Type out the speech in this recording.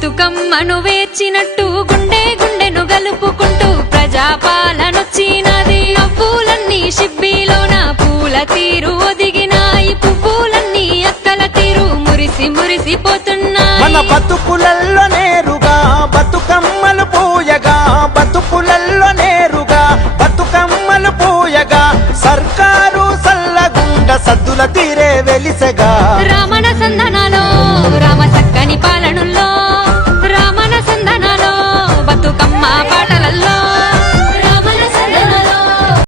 బతుకమ్మను వేర్చినట్టు గుండె గుండెను గలుపుకుంటూ ప్రజాపాలనొచ్చినది నవ్వులన్నీ షిబ్బీలోన పూల తీరు ఒదిగినాయి పువ్వులన్నీ అక్కల తీరు మురిసి మురిసిపోతున్నాయి మన బతుకులల్లో నేరుగా బతుకమ్మలు పూయగా బతుకులల్లో నేరుగా బతుకమ్మలు పూయగా సర్కార్